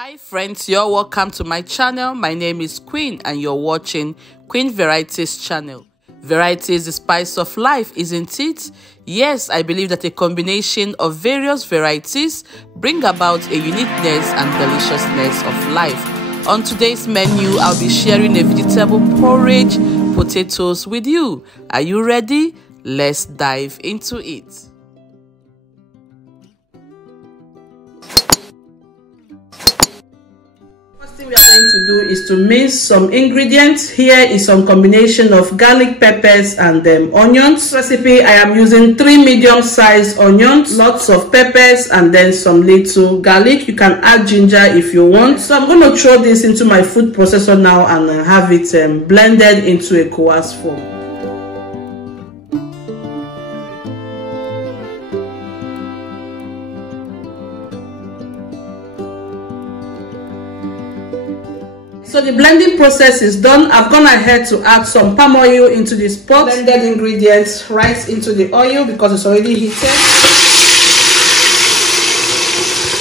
Hi friends, you're welcome to my channel. My name is Queen and you're watching Queen Varieties channel. Variety is the spice of life, isn't it? Yes, I believe that a combination of various varieties bring about a uniqueness and deliciousness of life. On today's menu, I'll be sharing a vegetable porridge, potatoes with you. Are you ready? Let's dive into it. We are going to do is to mince some ingredients. Here is some combination of garlic, peppers and onions. Recipe, I am using 3 medium-sized onions, lots of peppers and then some little garlic. You can add ginger if you want. So I'm going to throw this into my food processor now and have it blended into a coarse form. So the blending process is done. I've gone ahead to add some palm oil into this pot. Blended ingredients right into the oil because it's already heated.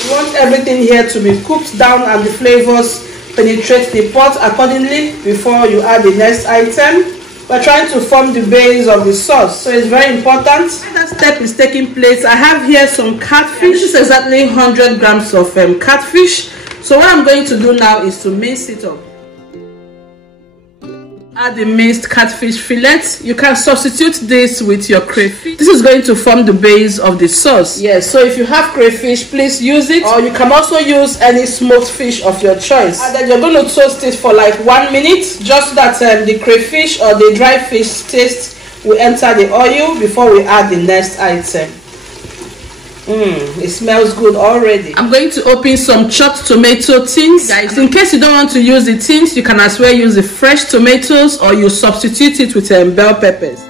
You want everything here to be cooked down and the flavors penetrate the pot accordingly before you add the next item. We're trying to form the base of the sauce, so it's very important. That step is taking place. I have here some catfish. This is exactly 100 grams of catfish. So what I'm going to do now is to mince it up. Add the minced catfish fillets. You can substitute this with your crayfish. This is going to form the base of the sauce. Yes, so if you have crayfish, please use it. Or you can also use any smoked fish of your choice. And then you're going to toast it for like 1 minute, just so that the crayfish or the dry fish taste will enter the oil before we add the next item. It smells good already. I'm going to open some chopped tomato tins. Guys, in case you don't want to use the tins, you can as well use the fresh tomatoes or you substitute it with bell peppers.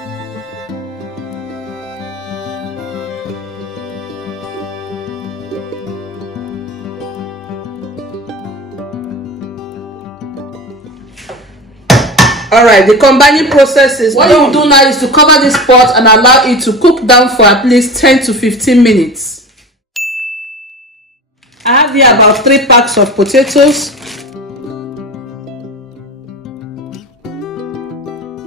Alright, the combining process is what you do now is to cover this pot and allow it to cook down for at least 10 to 15 minutes. I have here about 3 packs of potatoes.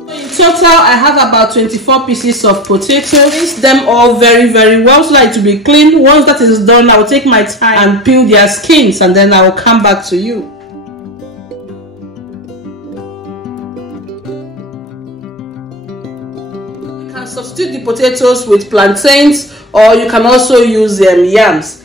In total, I have about 24 pieces of potatoes. Rinse them all very well so that it will be clean. Once that is done, I will take my time and peel their skins and then I will come back to you. Substitute the potatoes with plantains or you can also use yams.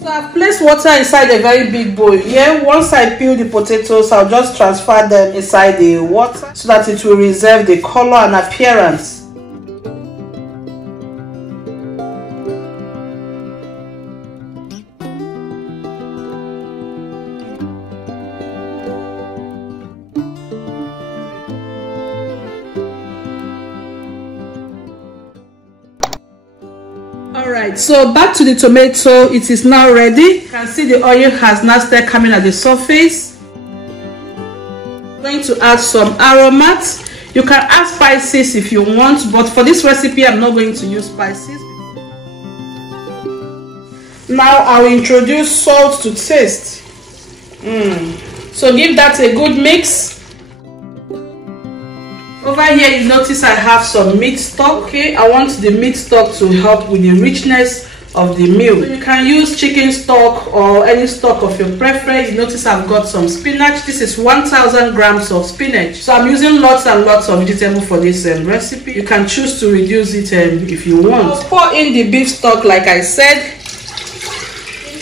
So I've placed water inside a very big bowl. Here, once I peel the potatoes, I'll just transfer them inside the water so that it will reserve the color and appearance. Alright, so back to the tomato. It is now ready. You can see the oil has now started coming at the surface. I'm going to add some Aromat. You can add spices if you want, but for this recipe I'm not going to use spices. Now I will introduce salt to taste. So give that a good mix. Over here, you notice I have some meat stock. Okay, I want the meat stock to help with the richness of the meal. So you can use chicken stock or any stock of your preference. You notice I've got some spinach. This is 1000 grams of spinach. So I'm using lots and lots of vegetable for this recipe. You can choose to reduce it if you want. I'll pour in the beef stock like I said.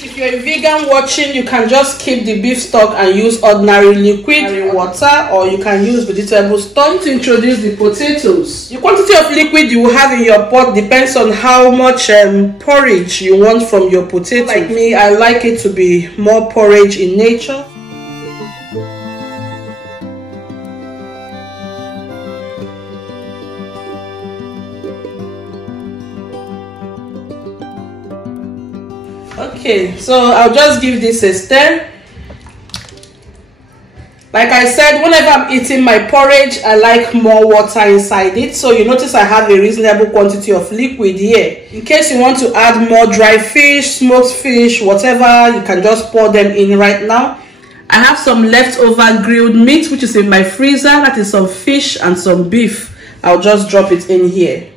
If you're a vegan watching, you can just keep the beef stock and use ordinary liquid water, or you can use vegetable stock. To introduce the potatoes, the quantity of liquid you will have in your pot depends on how much porridge you want from your potato. Like me, I like it to be more porridge in nature. Okay, so I'll just give this a stir. Like I said, whenever I'm eating my porridge, I like more water inside it. So you notice I have a reasonable quantity of liquid here. In case you want to add more dry fish, smoked fish, whatever, you can just pour them in right now. I have some leftover grilled meat which is in my freezer. That is some fish and some beef. I'll just drop it in here.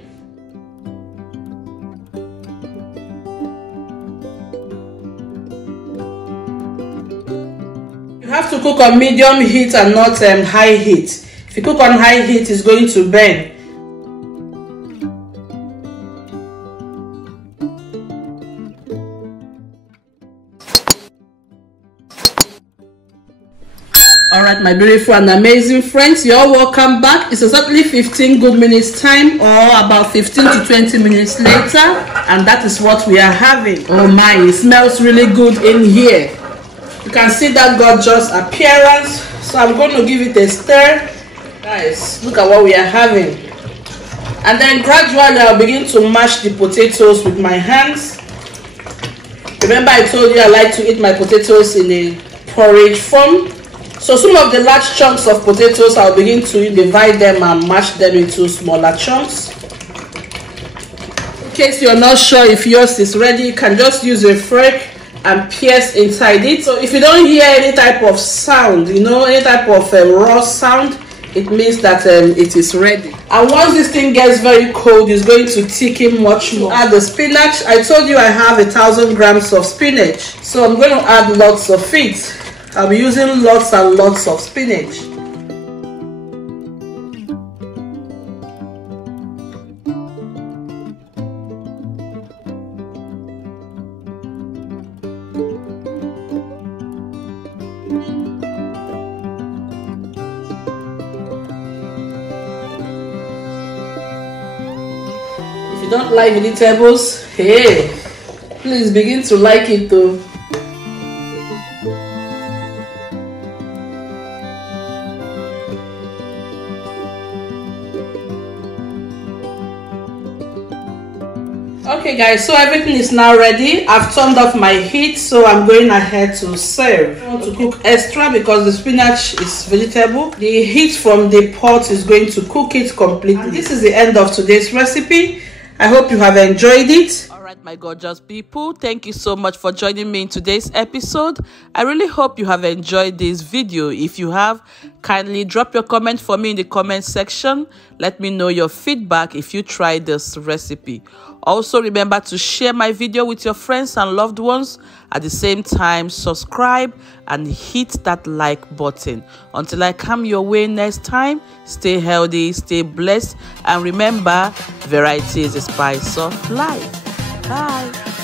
You have to cook on medium heat and not high heat. If you cook on high heat, it's going to burn. Alright, my beautiful and amazing friends, you're welcome back. It's exactly 15 good minutes time, or about 15 to 20 minutes later, and that is what we are having. Oh my, it smells really good in here. You can see that gorgeous appearance. So I'm going to give it a stir. Guys, look at what we are having. And then gradually I'll begin to mash the potatoes with my hands. Remember I told you I like to eat my potatoes in a porridge form. So some of the large chunks of potatoes, I'll begin to divide them and mash them into smaller chunks. In case you're not sure if yours is ready, you can just use a fork and pierce inside it. So if you don't hear any type of sound, you know, any type of raw sound, it means that it is ready. And once this thing gets very cold, it's going to thicken much more. Add the spinach. I told you I have 1,000 grams of spinach, so I'm going to add lots of it. I'll be using lots and lots of spinach. If you don't like vegetables, hey, please begin to like it though. Okay guys, so everything is now ready. I've turned off my heat, so I'm going ahead to serve. I want to cook extra because the spinach is vegetable. The heat from the pot is going to cook it completely. And this is the end of today's recipe. I hope you have enjoyed it. Alright my gorgeous people, thank you so much for joining me in today's episode. I really hope you have enjoyed this video. If you have, kindly drop your comment for me in the comment section. Let me know your feedback if you tried this recipe. Also remember to share my video with your friends and loved ones. At the same time, subscribe and hit that like button. Until I come your way next time, stay healthy, stay blessed, and remember, variety is the spice of life. Bye.